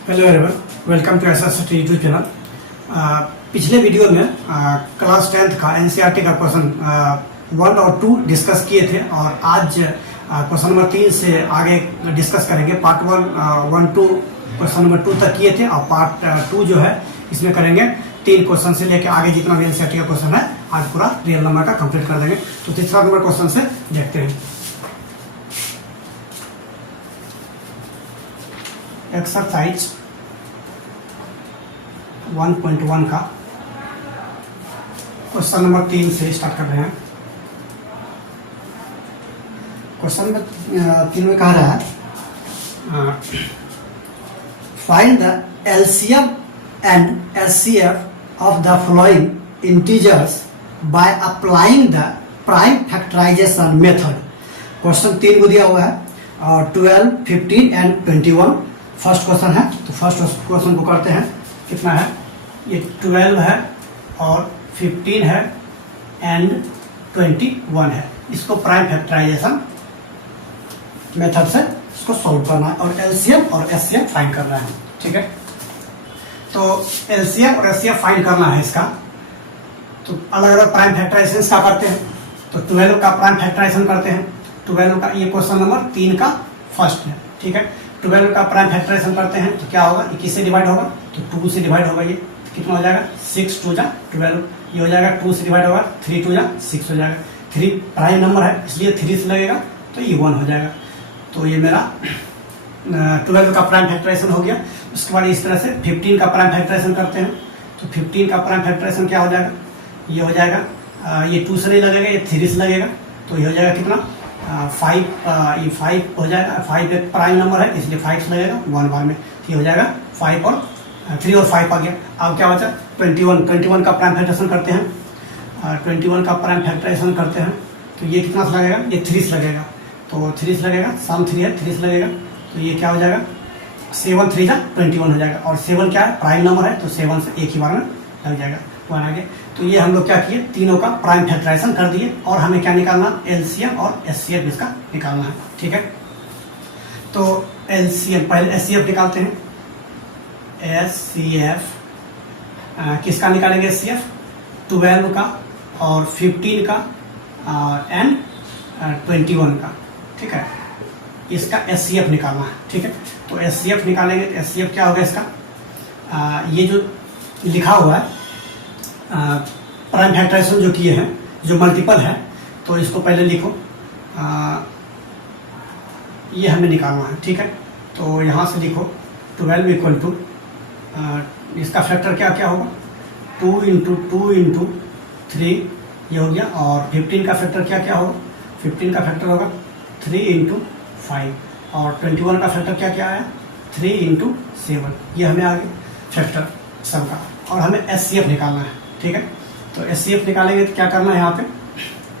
Hello everyone, welcome to SST YouTube channel. पिछले video में class 10th का NCERT का क्वेश्चन 1 और 2 डिस्कस किए थे और आज क्वेश्चन नंबर 3 से आगे डिस्कस करेंगे। पार्ट 1 2 क्वेश्चन नंबर 2 तक किए थे और पार्ट 2 जो है इसमें करेंगे 3 क्वेश्चन से लेके आगे जितना भी एनसीईआरटी का क्वेश्चन है आज पूरा रियल नंबर का कंप्लीट कर देंगे। तो तीसरा नंबर क्वेश्चन से देखते हैं। एक्सरसाइज 1.1 का क्वेश्चन नंबर 3 से स्टार्ट कर रहे हैं। क्वेश्चन नंबर 3 में कह रहा है find the LCM and HCF of the following integers by applying the prime factorisation method. Question 3 को दिया हुआ है और 12, 15 एंड 21 फर्स्ट क्वेश्चन है। तो फर्स्ट क्वेश्चन को करते हैं। कितना है? ये 12 है और 15 है एंड 21 है। इसको प्राइम फैक्टराइजेशन मेथड से इसको सॉल्व करना है और एलसीएम और एचसीएफ फाइंड करना है। ठीक है, तो एलसीएम और एचसीएफ फाइंड करना है इसका। तो अलग अलग प्राइम फैक्टराइजेशन का करते हैं। तो 12 का प्राइम फैक्टराइजेशन करते हैं। 12 का ये क्वेश्चन नंबर 3 का फर्स्ट है। ठीक है, 12 का प्राइम फैक्टराइजेशन करते हैं तो क्या होगा? 21 से डिवाइड होगा तो 2 से डिवाइड होगा। ये कितना हो जाएगा? 6 2 जा 12। ये हो जाएगा 2 से डिवाइड होगा, 3 2 जा 6 हो जाएगा। 3 प्राइम नंबर है इसलिए 3 से लगेगा तो ये 1 हो जाएगा। तो ये मेरा 12 का प्राइम फैक्टराइजेशन हो गया। उसके बाद इस तरह से 15 का प्राइम फैक्टराइजेशन करते हैं। तो 15 का प्राइम फैक्टराइजेशन क्या हो जाएगा? ये हो जाएगा ये 2 से नहीं लगेगा, ये 3 से लगेगा। तो ये हो जाएगा कितना? 5 ये 5 हो जाएगा। 5 एक प्राइम नंबर है इसलिए 5 से लगेगा 1 बार में। ये हो जाएगा 5 और 3 और 5 आ गया। अब क्या बचा? 21 का प्राइम फैक्टराइजेशन करते हैं। 21 का प्राइम फैक्टराइजेशन करते हैं तो ये कितना से लगेगा? ये 3 से लगेगा। तो 3 से लगेगा, सम 3 है, 3 से लगेगा तो ये क्या हो जाएगा? 7 3 जा 21 हो जाएगा। और 7 क्या है? प्राइम नंबर है तो 7 से एक ही बार में लग जाएगा 1 आगे। तो ये हम लोग क्या किए? तीनों का प्राइम फैक्टराइजेशन कर दिए और हमें क्या निकालना? एलसीएम और एचसीएफ इसका निकालना है। ठीक है, तो एलसीएम पहले एचसीएफ निकालते हैं। एचसीएफ किसका निकालेंगे? एचसीएफ 12 का और 15 का एंड 21 का। ठीक है, इसका एचसीएफ निकालना है। ठीक है, तो एचसीएफ निकालेंगे। एचसीएफ क्या होगा इसका? ये जो लिखा हुआ है प्राइम फैक्टराइजेशन जो किए हैं, जो मल्टीपल है, तो इसको पहले लिखो। ये हमें निकालना है। ठीक है, तो यहाँ से लिखो 12 इक्वल टू इसका फैक्टर क्या क्या होगा? 2 इंटू 2 इंटू 3 ये हो गया। और 15 का फैक्टर क्या क्या होगा? 15 का फैक्टर होगा 3 इंटू 5 और 21 का फैक्टर क्या क्या आया? 3 इंटू 7। ये हमें आ गया फैक्टर सबका और हमें एचसीएफ निकालना है। ठीक है, तो एचसीएफ निकालेंगे तो क्या करना है? यहाँ पे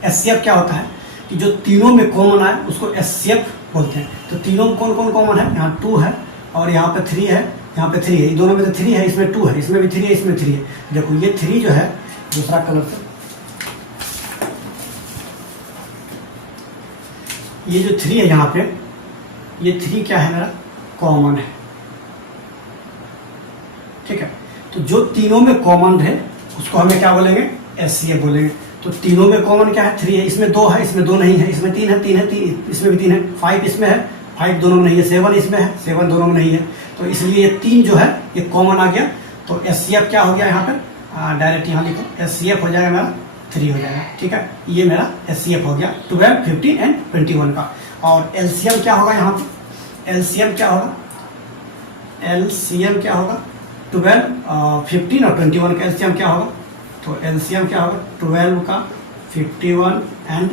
एचसीएफ क्या होता है कि जो तीनों में कॉमन आए उसको एचसीएफ बोलते हैं। तो तीनों में कौन कौन कॉमन है? यहाँ 2 है और यहाँ पे 3 है, यहाँ पे 3 है। दोनों में तो 3 है, इसमें 2 है, इसमें भी 3 है, इसमें 3 है। देखो ये 3 जो है दूसरा कलर से, ये जो 3 है यहाँ पे, ये 3 क्या है? मेरा कॉमन है। ठीक है, तो जो तीनों में कॉमन है उसको हमें क्या बोलेंगे? एचसीएफ बोलेंगे। तो तीनों में कॉमन क्या है? 3 है, इसमें 2 है, इसमें 2 नहीं है, इसमें 3 है, 3 है, 3 इसमें भी 3 है, 5 इसमें है, 5 दोनों में नहीं है, 7 इसमें है, 7 दोनों में नहीं है। तो इसलिए ये 3 जो है ये कॉमन आ गया। तो एचसीएफ क्या हो गया यहाँ पे? डायरेक्ट यहाँ लिखो, एचसीएफ हो जाएगा मेरा 3 हो जाएगा। ठीक है, ये मेरा एचसीएफ हो गया 12, 15 एंड 21 का। और एलसीएम क्या होगा यहाँ पे? एलसीएम क्या होगा? एलसीएम क्या होगा? 12, 15 और 21 का एलसीएम क्या होगा? तो एलसीएम क्या होगा? 12 का 51 एंड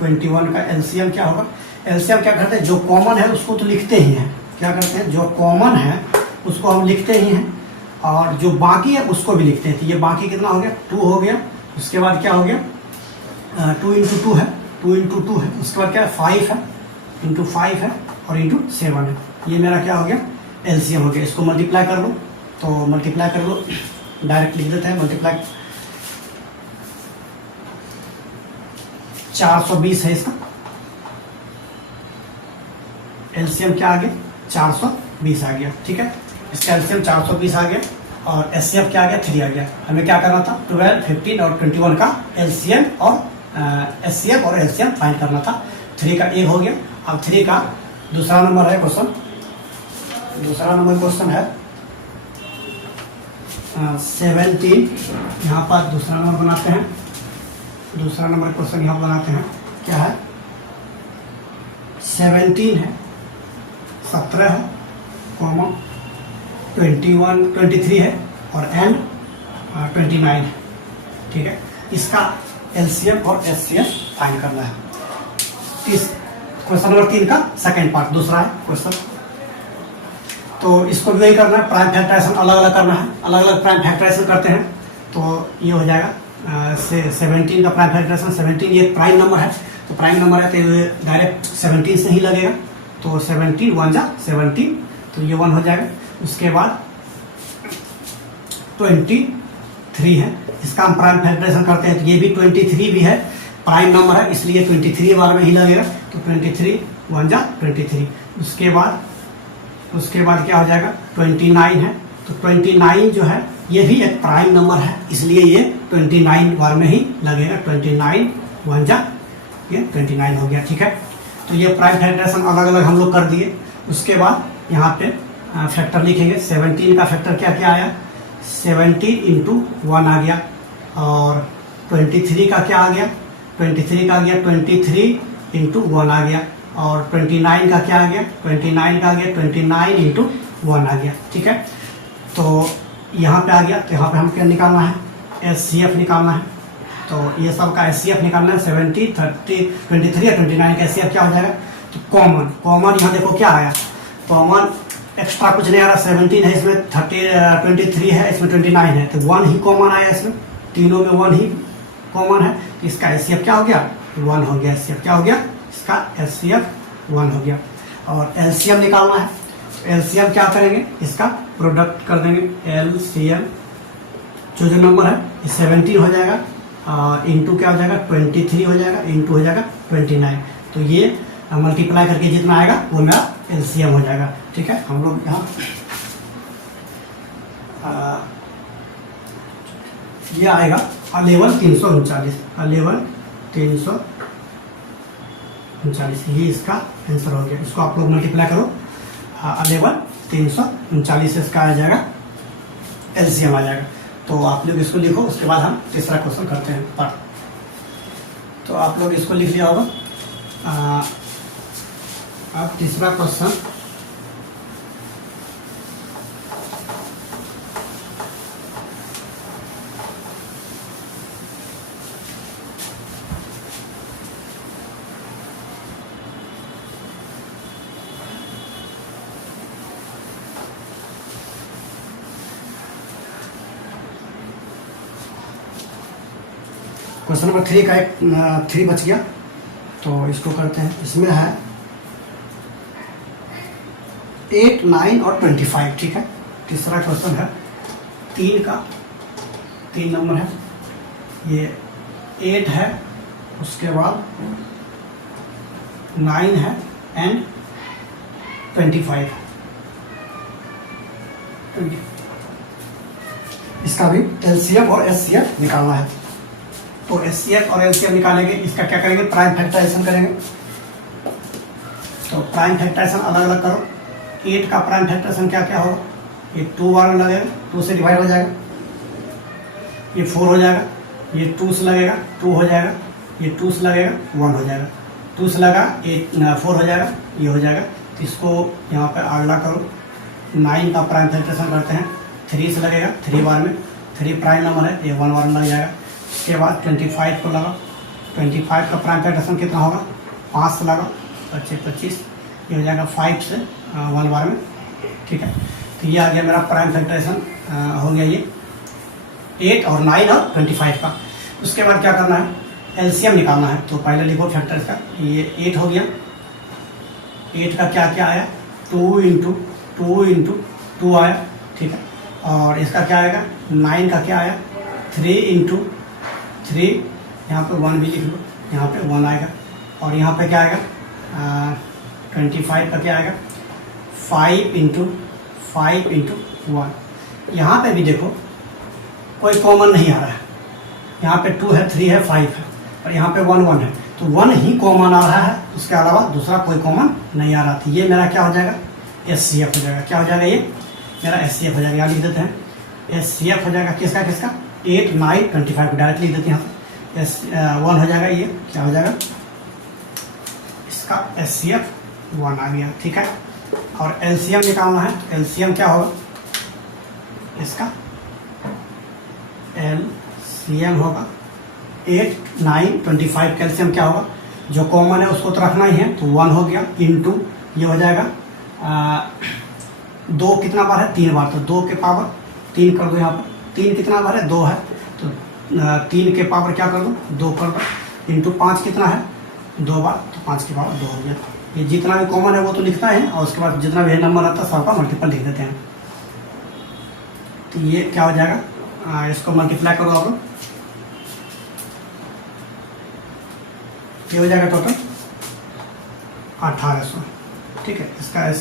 21 का एलसीएम क्या होगा? एलसीएम क्या करते हैं? जो कॉमन है उसको तो लिखते ही हैं। क्या करते हैं? जो कॉमन है उसको हम लिखते ही हैं और जो बाकी है उसको भी लिखते हैं। तो ये बाकी कितना हो गया? 2 हो गया। उसके बाद क्या हो गया? 2 इंटू 2 है, 2 इंटू 2 है। उसके बाद क्या है? 5 है, इंटू 5 है और इंटू 7 है। ये मेरा क्या हो गया? एलसीएम हो गया। इसको मल्टीप्लाई कर लो, तो मल्टीप्लाई कर लो, डायरेक्ट लिख देते हैं मल्टीप्लाई। 420 है इसका एलसीएम क्या आ गया? 420 आ गया। ठीक है, इसका एलसीएम 420 आ गया और एचसीएफ क्या आ गया 3 आ गया। हमें क्या करना था 12, 15 और 21 का एलसीएम और एचसीएफ और एलसीएम फाइंड करना था। 3 का 1 हो गया। अब 3 का दूसरा नंबर है क्वेश्चन, दूसरा नंबर क्वेश्चन है 17। यहाँ पर दूसरा नंबर बनाते हैं, दूसरा नंबर क्वेश्चन यहाँ बनाते हैं। क्या है 17 है, 17 है, कॉमा 21, 23 है और एंड 29 है। ठीक है, इसका एलसीएम और एचसीएफ फाइंड करना है। इस क्वेश्चन नंबर 3 का सेकंड पार्ट दूसरा है क्वेश्चन। तो इसको भी वही करना है, प्राइम फैक्टराइजेशन अलग अलग करना है। अलग अलग प्राइम फैक्टराइजेशन करते हैं तो ये हो जाएगा 17 का प्राइम फैक्टराइजेशन। 17 ये प्राइम नंबर है, तो प्राइम नंबर है तो ये डायरेक्ट 17 से ही लगेगा। तो 17 1 जा 17, तो ये 1 हो जाएगा। उसके बाद 23 है, इसका हम प्राइम फैक्टराइजेशन करते हैं तो ये भी 23 भी है, प्राइम नंबर है इसलिए 23 बार में ही लगेगा। तो 23 1 जा 23। उसके बाद क्या हो जाएगा 29 है, तो 29 जो है ये भी एक प्राइम नंबर है इसलिए ये 29 बार में ही लगेगा। 29 1 जा ये 29 हो गया। ठीक है, तो ये प्राइम फैक्टराइजेशन अलग अलग हम लोग कर दिए। उसके बाद यहाँ पे फैक्टर लिखेंगे। 17 का फैक्टर क्या क्या आया 17 × 1 आ गया और 23 का क्या आ गया 23 का आ गया 23 × 1 आ गया और 29 का क्या आ गया 29 का आ गया 29 × 1 आ गया। ठीक है, तो यहाँ पे आ गया। तो यहाँ पे हम क्या निकालना है एचसीएफ निकालना है। तो ये सब का एचसीएफ निकालना है। 70, 30, 23 और 29 का एचसीएफ क्या हो जाएगा तो कॉमन यहाँ देखो क्या आया कॉमन, एक्स्ट्रा कुछ नहीं आ रहा। 17 है इसमें, 23 है इसमें, 29 है, तो 1 ही कॉमन आया इसमें, तीनों में 1 ही कॉमन है। इसका एचसीएफ क्या हो गया 1 हो गया। एचसीएफ क्या हो गया इसका एचसीएफ 1 हो गया। और एलसीएम निकालना है, तो एलसीएम क्या करेंगे इसका प्रोडक्ट कर देंगे। एलसीएम जो नंबर है 17 हो जाएगा इंटू क्या हो जाएगा 23 हो जाएगा इंटू हो जाएगा 29। तो ये मल्टीप्लाई करके जितना आएगा वो मेरा एलसीएम हो जाएगा। ठीक है, हम लोग यहाँ ये आएगा 11,339, 11,339 ये इसका आंसर हो गया। इसको आप लोग मल्टीप्लाई करो 11,339 से इसका आ जाएगा एलसीएम आ जाएगा। तो आप लोग इसको लिखो, उसके बाद हम तीसरा क्वेश्चन करते हैं पार्ट। तो आप लोग इसको लिख लिया होगा। अब तीसरा क्वेश्चन क्वेश्चन नंबर 3 का एक 3 बच गया, तो इसको करते हैं। इसमें है 8, 9 और 25। ठीक है, तीसरा क्वेश्चन है 3 नंबर है, ये 8 है, उसके बाद 9 है एंड 25। इसका भी एलसीएम और एचसीएफ निकालना है। तो एचसीएफ और एलसीएम निकालेंगे, इसका क्या करेंगे प्राइम फैक्टराइजेशन करेंगे। तो प्राइम फैक्टराइजेशन अलग अलग करो। 8 का प्राइम फैक्टराइजेशन क्या क्या होगा, ये 2 बार में लगेगा, 2 से डिवाइड हो जाएगा, ये 4 हो जाएगा, ये 2 से लगेगा 2 हो जाएगा, ये 2 से लगेगा 1 हो जाएगा, 2 से लगा 4 हो जाएगा, ये हो जाएगा। तो इसको यहाँ पर अगला करो। 9 का प्राइम फैक्टराइजेशन करते हैं, 3 से लगेगा 3 बार में, 3 प्राइम नंबर है, ये 1 बार में लग जाएगा। उसके बाद 25 को लगा, 25 का प्राइम फैक्टराइजेशन कितना होगा 5 से लगा 25, ये हो जाएगा 5 से 1 बार में। ठीक है, तो ये आ गया मेरा प्राइम फैक्टराइजेशन हो गया ये 8 और 9 और 25 का। उसके बाद क्या करना है एलसीएम निकालना है। तो पहले लिखो फैक्टर का, ये 8 हो गया, 8 का क्या क्या आया 2 × 2 आया। ठीक है, और इसका क्या आएगा 9 का क्या आया 3 × 3, यहाँ पे 1 भी लिख लो, यहाँ पे 1 आएगा। और यहाँ पे क्या आएगा 25 का क्या आएगा 5 × 5 × 1। यहाँ पे भी देखो कोई कॉमन नहीं आ रहा है, यहाँ पे 2 है, 3 है, 5 है और यहाँ पे 1 1 है, तो 1 ही कॉमन आ रहा है, उसके अलावा दूसरा कोई कॉमन नहीं आ रहा। तो ये मेरा क्या हो जाएगा, SCF हो जाएगा। क्या हो जाएगा, ये मेरा SCF हो जाएगा। यहाँ लिख देते हैं SCF हो जाएगा किसका किसका, 8 9 25 को डायरेक्ट लिख देते हैं यहाँ से। 1 हो जाएगा, ये क्या हो जाएगा, इसका SCF 1 आ गया, ठीक है। और LCM निकालना है, LCM क्या होगा, इसका LCM होगा 8 9 25। कैल्शियम क्या होगा, जो कॉमन है उसको तो रखना ही है, तो 1 हो गया इंटू ये हो जाएगा 2 कितना बार है, 3 बार, तो 2 के पावर 3 कर दो। यहाँ पर 3 कितना बार है, 2 है, तो 3 के पावर क्या कर दो, 2 कर दो इंटू 5 कितना है, 2 बार, तो 5 के पावर 2 हो गया। ये जितना भी कॉमन है वो तो लिखना है और उसके बाद जितना भी नंबर आता है सबका मल्टीपल लिख देते हैं। तो ये क्या हो जाएगा, इसको मल्टीप्लाई करो आप लोग, ये हो जाएगा टोटल 1800, ठीक है। इसका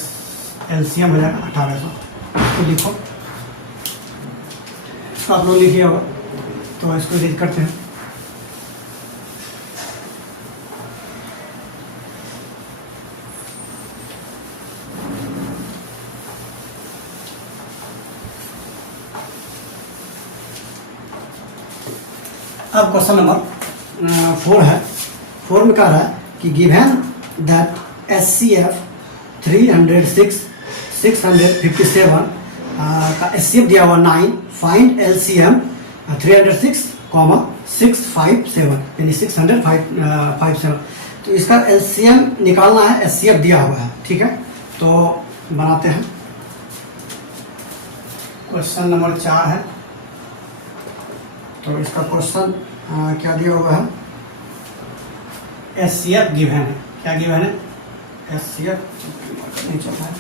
LCM हो जाएगा 1800। तो लिखो, इसको आप लोग लिखिए होगा, तो इसको रीड करते हैं। अब क्वेश्चन नंबर 4 है। 4 में कह रहा है कि गिवन दैट SCF 306 657 का SCF दिया हुआ 9, फाइंड LCM 306, 657 यानी 657। तो इसका LCM निकालना है, SCF दिया हुआ है, ठीक है। तो बनाते हैं, क्वेश्चन नंबर 4 है। तो इसका क्वेश्चन क्या दिया हुआ है, SCF गिवन है। क्या गिवन है, SCF नहीं चल रहा है,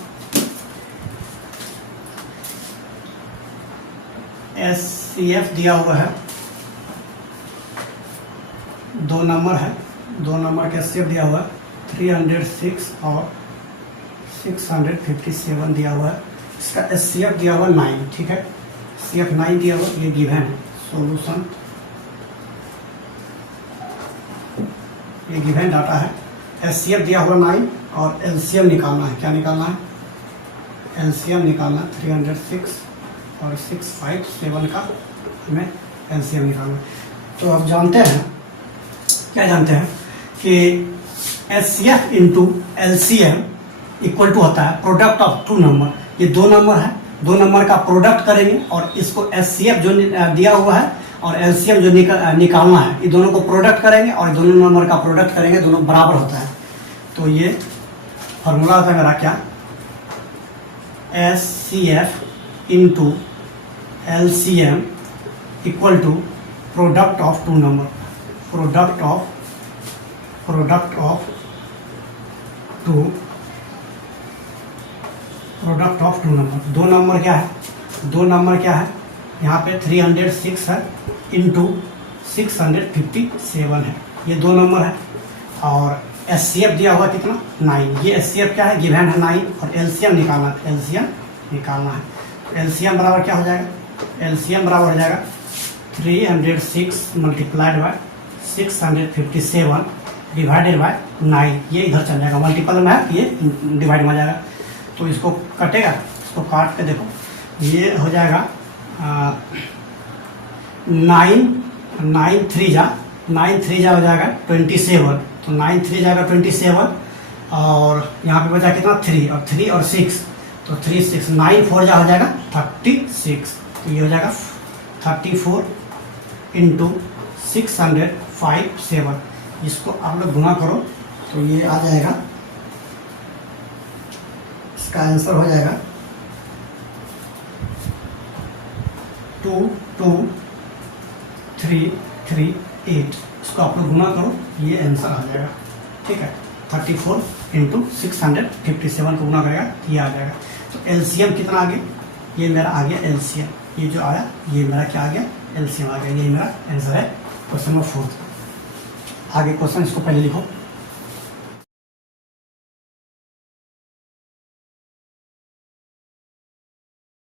SCF दिया हुआ है, 2 नंबर है, 2 नंबर का SCF दिया हुआ है 306 और 657 दिया हुआ है। इसका SCF दिया हुआ 9, ठीक है। SCF 9 दिया हुआ, ये गिवन है। सॉल्यूशन, ये गिवन डाटा है। SCF दिया हुआ 9 और LCM निकालना है। क्या निकालना है, LCM निकालना है 306 और 657 का हमें LCM निकालना है। तो आप जानते हैं, क्या जानते हैं कि SCF into LCM equal to होता है प्रोडक्ट ऑफ 2 नंबर। ये 2 नंबर है, 2 नंबर का प्रोडक्ट करेंगे और इसको SCF जो दिया हुआ है और LCM जो निकालना है, ये दोनों को प्रोडक्ट करेंगे और दोनों नंबर का प्रोडक्ट करेंगे, दोनों बराबर होता है। तो ये फॉर्मूला होता है मेरा क्या, SCF into LCM equal to product of 2 number, product of 2 number. 2 number क्या है, 2 नंबर क्या है, यहाँ पे 306 है इंटू 657 है, ये 2 नंबर है। और SCF दिया हुआ कितना, 9। ये SCF क्या है, गिवन है 9 और LCM निकालना है, LCM निकालना है। तो LCM बराबर क्या हो जाएगा, LCM बराबर हो जाएगा 306 मल्टीप्लाइड बाय 657 डिवाइडेड बाय 9। ये इधर चल जाएगा, मल्टीपल में है, ये डिवाइड में आ जाएगा। तो इसको कटेगा, इसको काट के देखो, ये हो जाएगा 9 3 जा हो जाएगा 27। तो 9 3 जाएगा 27 और यहाँ पे बचा कितना, 3 और 3 और 6, तो 3 6 9 4 जा हो जाएगा 36। तो ये हो जाएगा 34 इंटू 657। इसको आप लोग गुना करो तो ये आ जाएगा, इसका आंसर हो जाएगा 22338। इसको आप लोग गुना करो, ये आंसर आ जाएगा, ठीक है। 34 इंटू 657 को गुना करेगा, ये आ जाएगा। तो LCM कितना आ गया, ये मेरा आ गया LCM, ये जो आया ये मेरा क्या आ गया, LCM आ गया। ये मेरा आंसर है क्वेश्चन नंबर 4। आगे क्वेश्चन, इसको पहले लिखो।